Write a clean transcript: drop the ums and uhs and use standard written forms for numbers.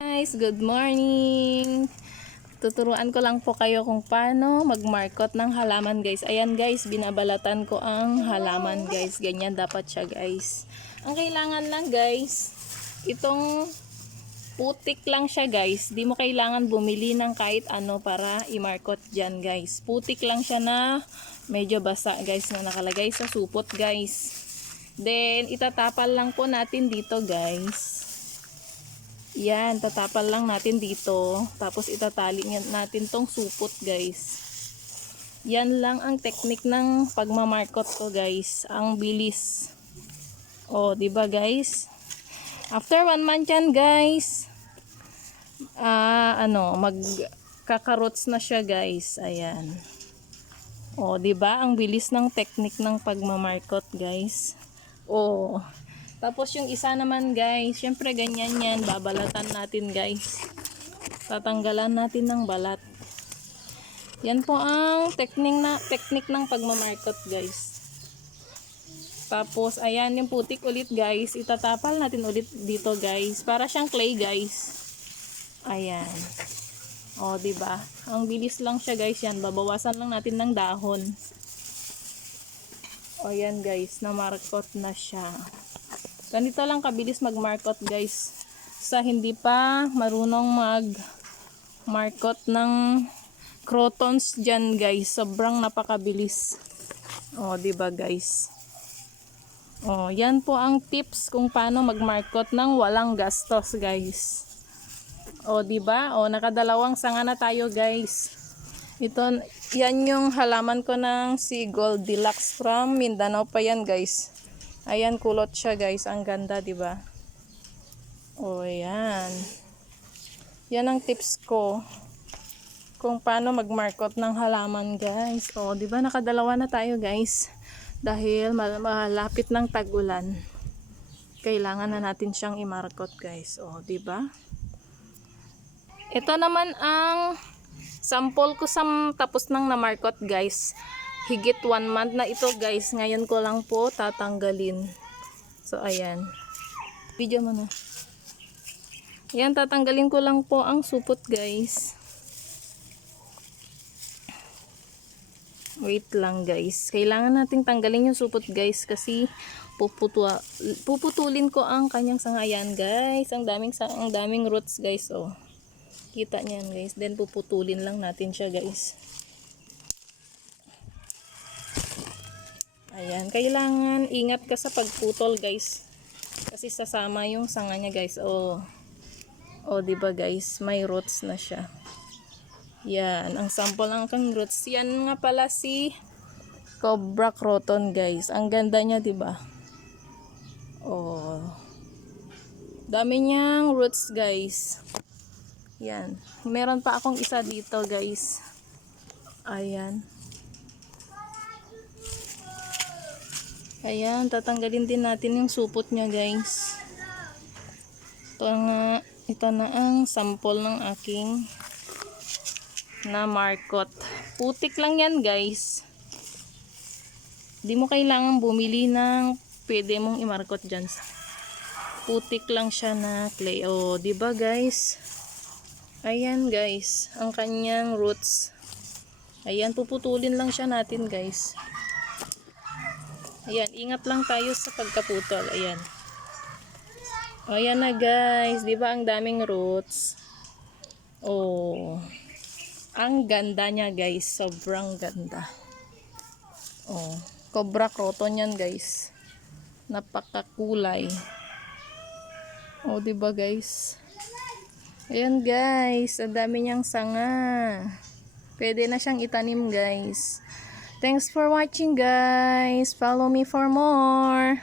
Guys, good morning. Tuturuan ko lang po kayo kung paano magmarkot ng halaman, guys. Ayan, guys, binabalatan ko ang halaman, guys. Ganyan dapat siya, guys. Ang kailangan lang, guys, itong putik lang siya, guys. Di mo kailangan bumili ng kahit ano para i-markot dyan, guys. Putik lang siya na medyo basa, guys, na nakalagay sa supot, guys. Then, itatapal lang po natin dito, guys. Yan, tatapal lang natin dito. Tapos itatali natin tong supot, guys. Yan lang ang technique ng pagmamarkot ko, guys. Ang bilis. O, diba, guys? After 1 month yan, guys. Magkakarots na siya, guys. Ayan. O, diba? Ang bilis ng technique ng pagmamarkot, guys. O, tapos yung isa naman, guys, syempre ganyan yan, babalatan natin, guys. Tatanggalan natin ng balat. Yan po ang technique ng pagmamarkot, guys. Tapos ayan yung putik ulit, guys. Itatapal natin ulit dito, guys. Para siyang clay, guys. Ayan. O, diba? Ang bilis lang siya, guys. Yan, babawasan lang natin ng dahon. O, yan, guys, na-markot na siya. Ganito lang kabilis mag-markot, guys. Sa hindi pa marunong mag-markot ng crotons dyan, guys. Sobrang napakabilis. O, diba, guys? O, yan po ang tips kung paano mag-markot ng walang gastos, guys. O, diba? O, nakadalawang sanga na tayo, guys. Ito, yan yung halaman ko ng si Goldilocks from Mindanao pa yan, guys. Ayan, kulot siya, guys. Ang ganda, diba? O, ayan. Yan ang tips ko kung paano magmarkot ng halaman, guys. O, diba? Nakadalawa na tayo, guys. Dahil malapit ng tag-ulan. Kailangan na natin siyang i-markot, guys. O, diba? Ito naman ang sample ko sa tapos nang na-markot, guys. Higit 1 month na ito, guys. Ngayon ko lang po tatanggalin. So, ayan. Video mo na. Ayan, tatanggalin ko lang po ang supot, guys. Wait lang, guys. Kailangan nating tanggalin yung supot, guys. Kasi puputulin ko ang kanyang sanga. Ayan, guys. Ang daming roots, guys. Oh. Kita niyan, guys. Then, puputulin lang natin siya, guys. Ayan, kailangan ingat ka sa pagputol, guys. Kasi sasama yung sanga niya, guys. Oh. Oh, 'di ba, guys? May roots na siya. Yan, ang sample ng kang roots. Yan nga pala si Cobra Croton, guys. Ang ganda niya, 'di ba? Oh. Dami niyang roots, guys. Yan. Meron pa akong isa dito, guys. Ayan. Ayan, tatanggalin din natin yung supot niya, guys. Ito na ang sample ng aking na markot. Putik lang yan, guys. Di mo kailangan bumili ng pwede mong i-markot dyan. Putik lang siya na clay. O, diba, guys? Ayan, guys. Ang kanyang roots. Ayan, puputulin lang siya natin, guys. Ayan, ingat lang tayo sa pagkaputol. Ayan. Ayan na, guys. Diba ang daming roots? Oh. Ang ganda niya, guys. Sobrang ganda. Oh. Cobra Croton yan, guys. Napakakulay. Oh, diba, guys? Ayan, guys. Ang dami niyang sanga. Pwede na siyang itanim, guys. Thanks for watching, guys. Follow me for more.